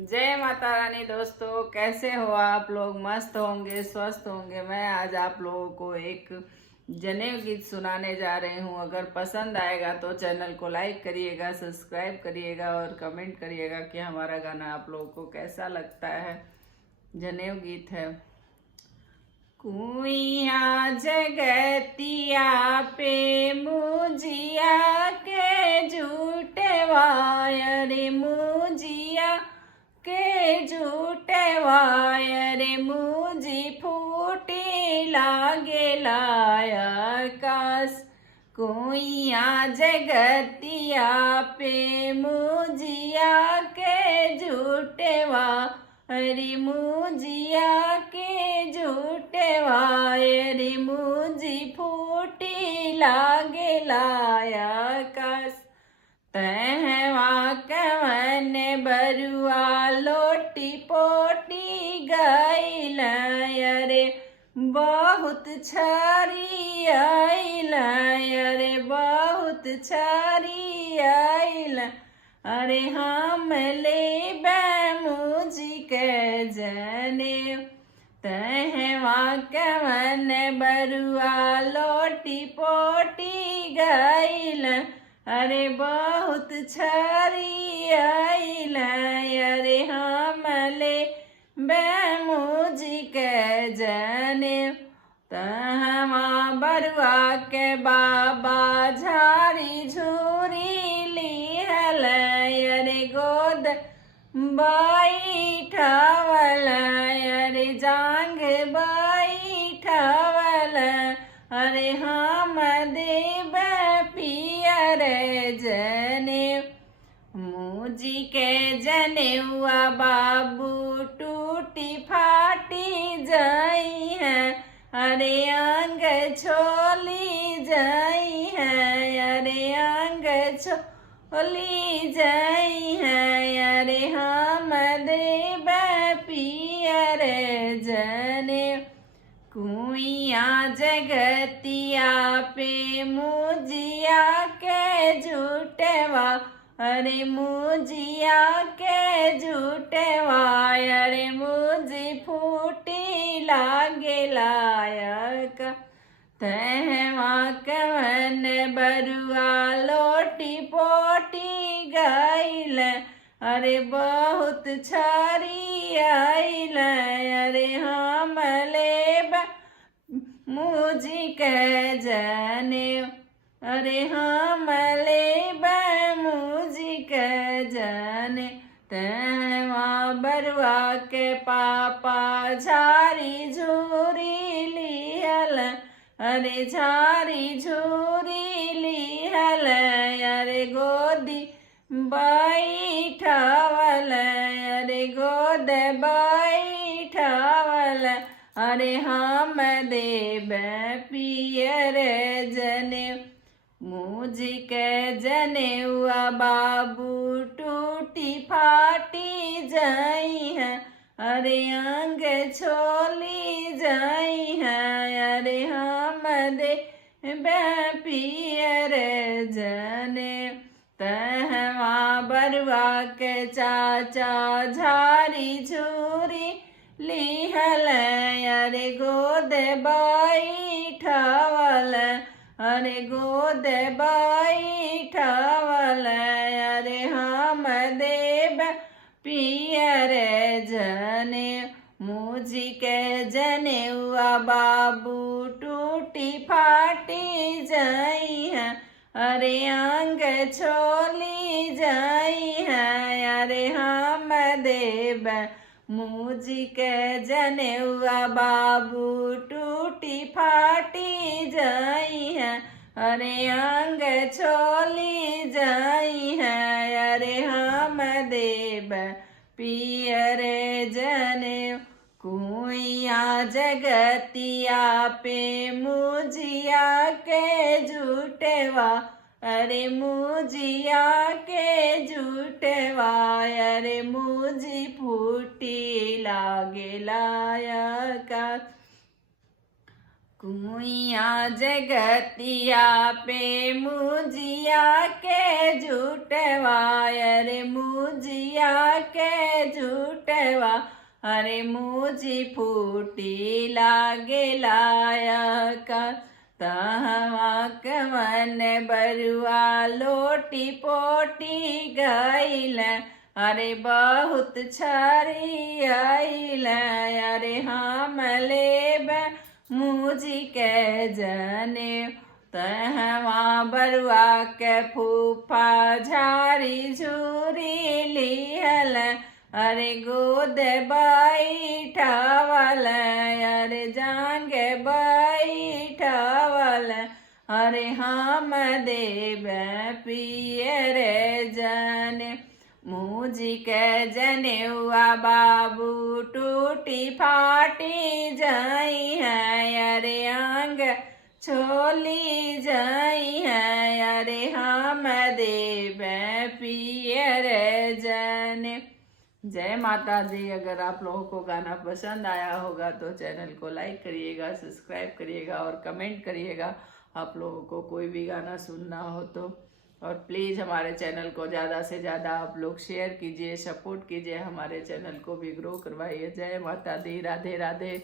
जय माता रानी। दोस्तों, कैसे हो आप लोग? मस्त होंगे, स्वस्थ होंगे। मैं आज आप लोगों को एक जनेऊ गीत सुनाने जा रही हूँ। अगर पसंद आएगा तो चैनल को लाइक करिएगा, सब्सक्राइब करिएगा और कमेंट करिएगा कि हमारा गाना आप लोगों को कैसा लगता है। जनेऊ गीत है। कुइया जगतिया पे मुजिया के झूठे वायरे मुजिया के झूठे वायरे मुझी फूटी लागे लाया कास। कुइया जगतिया पे मुजिया के झूठे वायरे मुजिया के झूठे वायरे मुझी फूटी लागे लाया कास। तहवा कवन बरुआ लोटी पोटी गईल रे बहुत छारी आइल रे बहुत छारी आइल। अरे हम ले मुझी के जने तहवा कवन बरुआ लोटी पोटी गईल अरे बहुत छारी आइल अरे हमले बेमुझी के जने। तहवा बरुआ के बाबा झारी झूरी लिहल अरे गोद बैठवल अरे जांग बैठवल अरे हम देव पियर जने। मुझी के जनेउआ बाबू टूटी फाटी जाई है अरे अंग छोली जाई है अरे अंग छोली जाई है अरे हम देव पियर जने। कुइया जगतिया पे मुजिया के झूठवा अरे मुजिया के झूठवा अरे मुझी फूटी लागे लायक। तहवा कवन बरुआ लोटी पोटी गईल अरे बहुत छारी आइल अरे हमले मुझी के जने अरे हमले मुझी के जने। तहवा बरुआ के पापा झारी झूरी लिहल अरे झारी झूरी लिहल अरे गोदी बैठवल अरे गोद बैठवल अरे हम देव पियर जने। मुझी के जनेउआ बाबू टूटी फाटी जाई है अरे अंग छोली जाई है अरे हम देव पियर जने। तहवा बरुआ के चाचा झारी झूरी लिहल अरे गोद बैठवल अरे गोद बैठवल अरे हम देव पियर जने। मुझी के जनेउआ बाबू टूटी फाटी जाई है अरे अंग छोली जाई है अरे हम देव मुझी के जनेउआ बाबू टूटी फाटी जाई है अरे अंग छोली जाई है अरे हम देव पियर जने। कुइया जगतिया पे मुजिया के झूठवा अरे मुजिया के झूठवा अरे मुझी फूटी लागे लायका। कुइया जगतिया पे मुजिया के झूठवा, अरे मुजिया के झूठवा, अरे मुझी फूटी लागे लायक, तहवा कवन बरुआ लोटी पोटी गईल, अरे बहुत छरी आइल, अरे हम लेब मुझी के जने, तहवा बरुआ के फूफा झारी झूरी लिहल, अरे गोद बैठवल, अरे जांग बैठवल, अरे हम देव पियर जने, मुझी के जनेउआ बाबू टूटी फाटी जाई है, अरे आंग छोली जाई है, अरे हम देव पियर जने। जय माता दी। अगर आप लोगों को गाना पसंद आया होगा तो चैनल को लाइक करिएगा, सब्सक्राइब करिएगा और कमेंट करिएगा आप लोगों को कोई भी गाना सुनना हो तो। और प्लीज़ हमारे चैनल को ज़्यादा से ज़्यादा आप लोग शेयर कीजिए, सपोर्ट कीजिए, हमारे चैनल को भी ग्रो करवाइए। जय माता दी। राधे राधे।